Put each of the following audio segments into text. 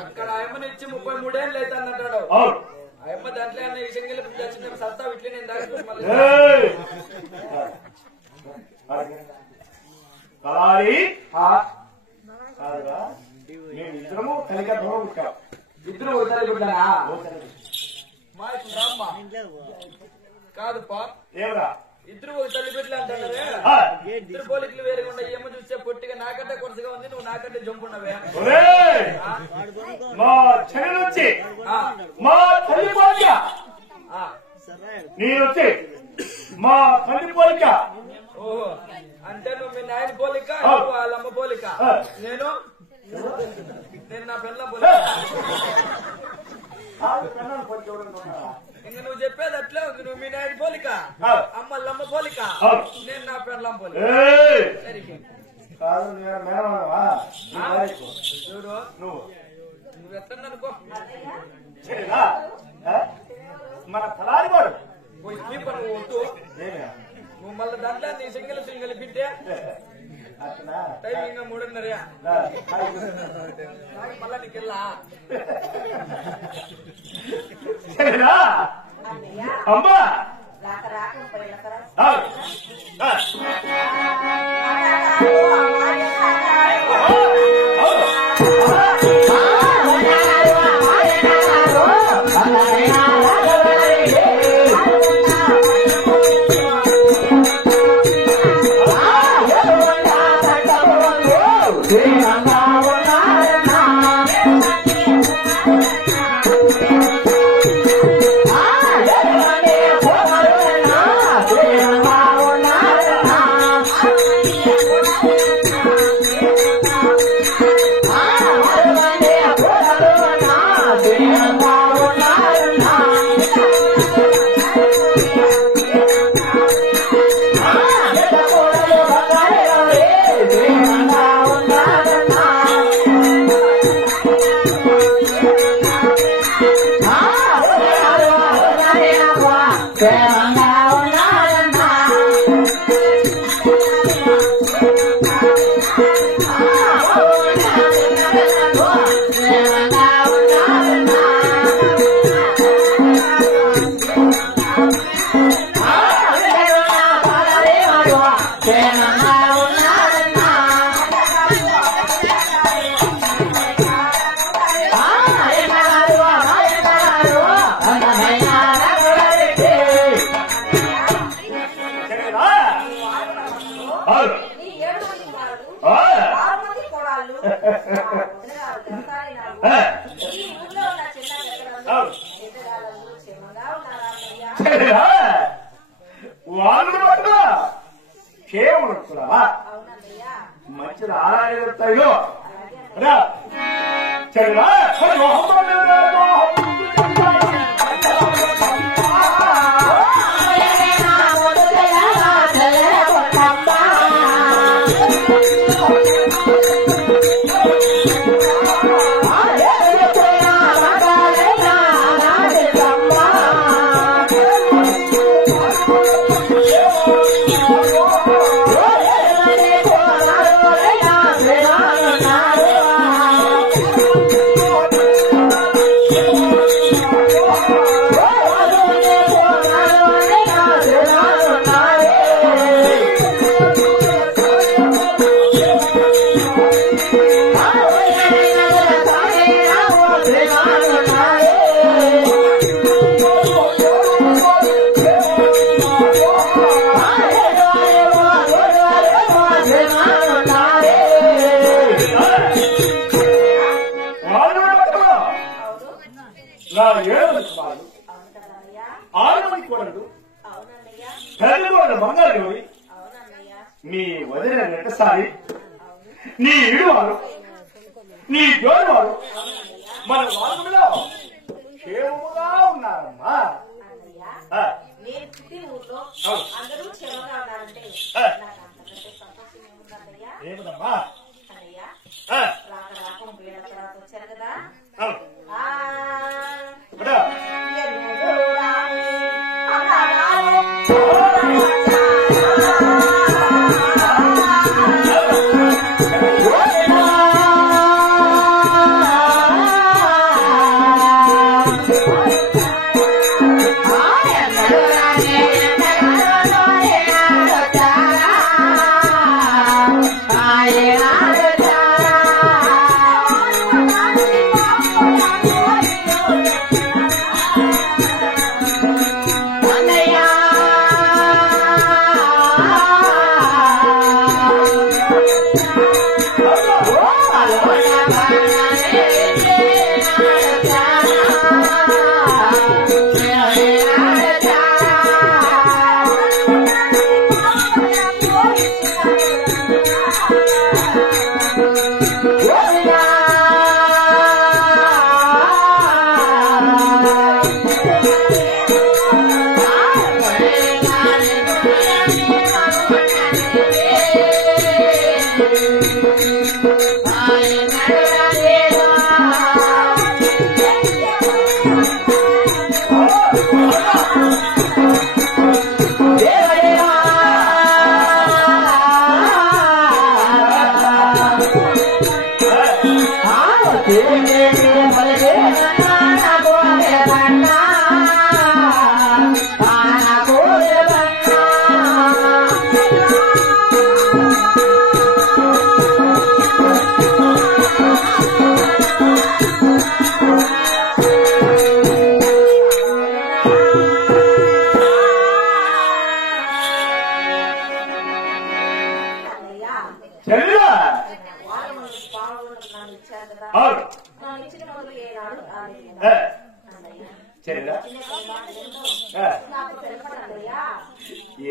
అక్కడ అమ్మని ఇచ్చి 33 ఏళ్ళు అయితే అన్నాడు. అమ్మ దాంట్లో ఈ శంగిలి సత్తా ఇట్లే నేను దాచుకోవాలి. ఇద్దరము కలిగా దూరం ఉంటాం. ఇద్దరు వదలకుండా కాదు పా ఏమరా ఇద్దరు ఒక తల్లి బిడ్డలు అంటున్నారే. ఇద్దరు పోలికలు వేరుగా ఉన్నాయి. ఏమో చూస్తే పొట్టిగా నాకంటే కొరసగా ఉంది, నువ్వు నాకంటే జంపున్నావే. మా చెల్లెలు వచ్చి మా తల్లి పోలిక, నేను వచ్చి మా తల్లి పోలిక. ఓహో, అంటే నువ్వు మీ నాయన పోలిక, వాళ్ళమ్మ పోలిక. నేను నా పిల్లల పోలిక. ఇంక నువ్వు చెప్పేది అట్లే ఉంది. నువ్వు మీ నాయన పోలిక, అమ్మలమ్మ పోలిక, నేను నా పిల్లల పోలిక. చూడు నువ్వు ఎట్టనుకో మన తలారి వాడు నువ్వు వద్దు. నువ్వు మళ్ళీ దాంట్లో నీ సింగలి బిడ్డే టైం ఇంకా 3:30 మళ్ళా నీకెళ్ళా అమ్మా వాళ్ళు కూడా క్షేమనుకున్నావా మంచిది ఆరాయో చదివా నీ వదిన నెట్టసారి నీ ఇడువారు నీ జోడువారు మన వారంలో క్షేమముగా ఉన్నారమ్మా. ఏమిటమ్మా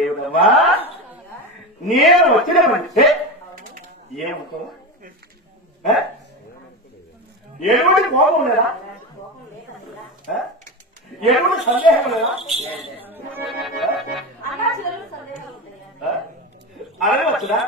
ఏమమ్మా నేను వచ్చినామంటే ఏమవుతావు? ఎటువంటి కోపం లేదా? ఎటువంటి సందేహం లేదా? అడగవచ్చుదా?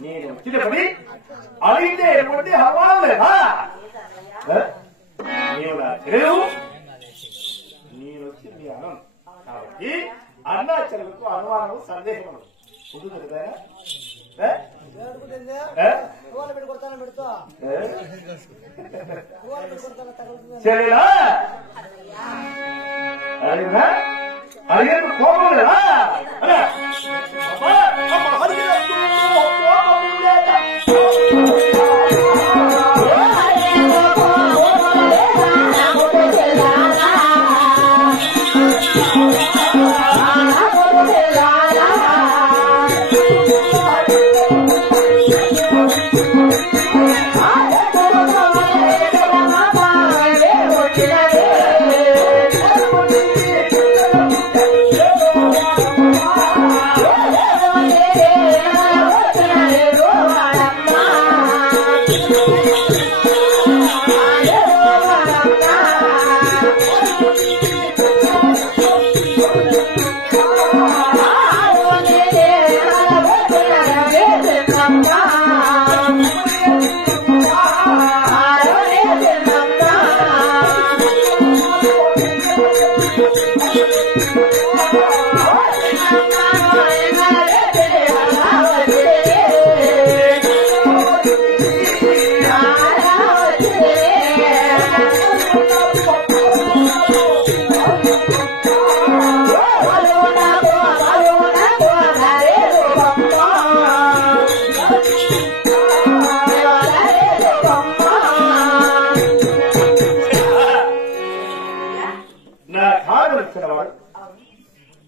నేను వచ్చినప్పటి అడిగితే ఎటువంటి హవాలు లేదా? నీవు నా తెలియదు, నేను వచ్చి నీ అనం అనుమానం సందేహం ఉంటుంది సరేనా అడిగినా అడిగిన కోపం లేదా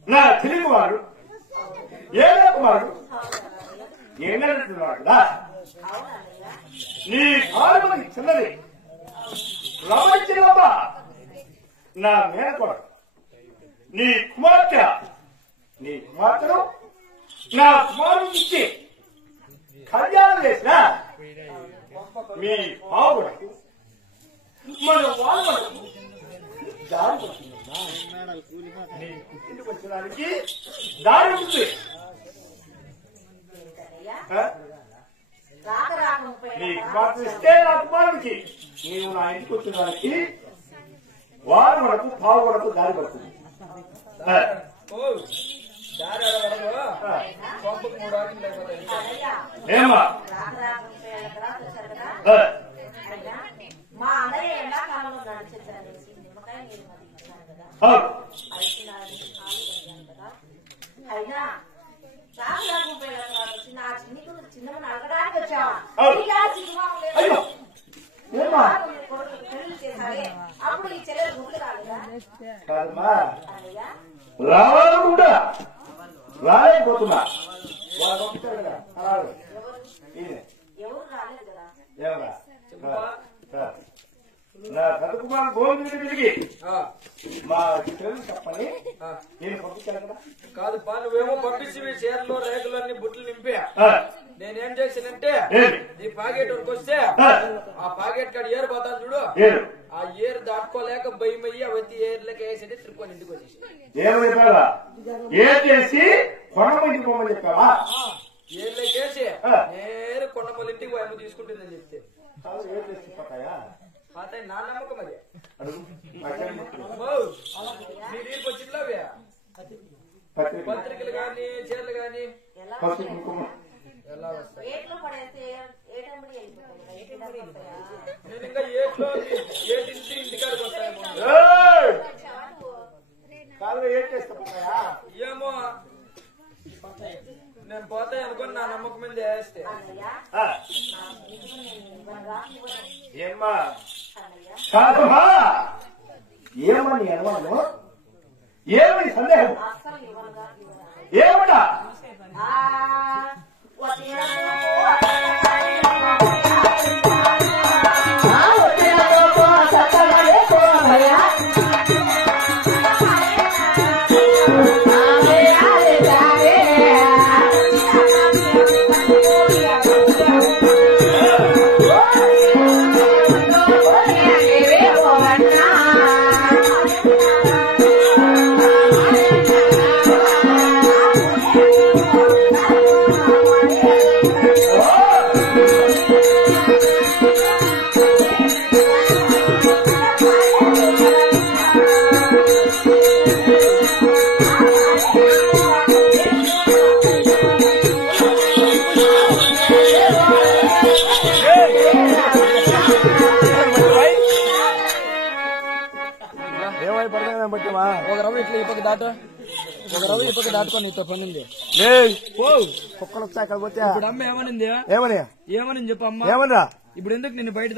నా తెలుగు వాడు ఏదో కుమారుడు ఏమంటున్నాడు కదా నీ కాలుమని చిన్నది రమణించినమ్మా నా మేనకోడు నీ కుమార్తెను నా కుమారుడు ఇచ్చి కళ్యాణం చేసిన మీ పావుడు మన వాళ్ళు దారి ఇంటికి వచ్చడానికి దారి ఉంది నీ కుమార్తె ఇస్తే నా కుమారుడికి నీవు నా ఇంటికి వచ్చడానికి వారు వరకు పావు వరకు దారి పడుతుంది ఏమా మా అన్నయ్య ఎండాకాలంలో నడిచేసారు నిమ్మకాయ నీళ్ళు కదా అయినా నా చిన్నమని అడగడానికి వచ్చావా అప్పుడు ఈ చెల్లెలు గుడ్లు కాలేదా రావాలనుకుంటా రాలేకపోతున్నా ఎవరు రాలేదు కదా నా పెద్ద కుమారు గోవిందుడి తిరిగి మా చెల్లెలు చెప్పని నేను పంపించాను కదా కాదు పా నువ్వేమో పంపించి చీరలు రేకులన్నీ బుట్లు నింపా నేనేం చేసానంటే ఈ పాకెట్ వరకు వస్తే ఆ పాకెట్ కాడ ఏరు పోతాను చూడు ఆ ఏరు దాటుకోలేక భయం అయ్యి అవన్నీ ఏర్లకి వేసేది తిరుక్కొని ఇంటికి వచ్చేసి ఏమైనా ఏం చేసి కొండమంటికి పోమని చెప్పావా ఏర్లకేసి నేరు కొండమల్లి ఇంటికి పోయి తీసుకుంటుందని చెప్తే పాత నా నమ్మకం అది నీకు వచ్చిందిలావే పత్రికలు గాని చీరలు గాని ఎలా వస్తాయి నేను ఇంకా ఏట్లో ఇంటికాడికి వస్తాయేమో ఏమో నేను పోతాయి అనుకుని నా నమ్మకం మీద వేస్తే ఏమ్మా కాదమ్మా ఏమని అనుమానము ఏమని సందేహం ఏమన్నా Oh! దాటు ఒక రవి ఈ పక్క దాటుకో నీతో పని ఉంది కుక్కలు వచ్చా అక్కడ పోతే ఇప్పుడు అమ్మ ఏమనింది ఏమని ఏమని చెప్పు అమ్మ ఏమన్నా ఇప్పుడు ఎందుకు నిన్ను బయట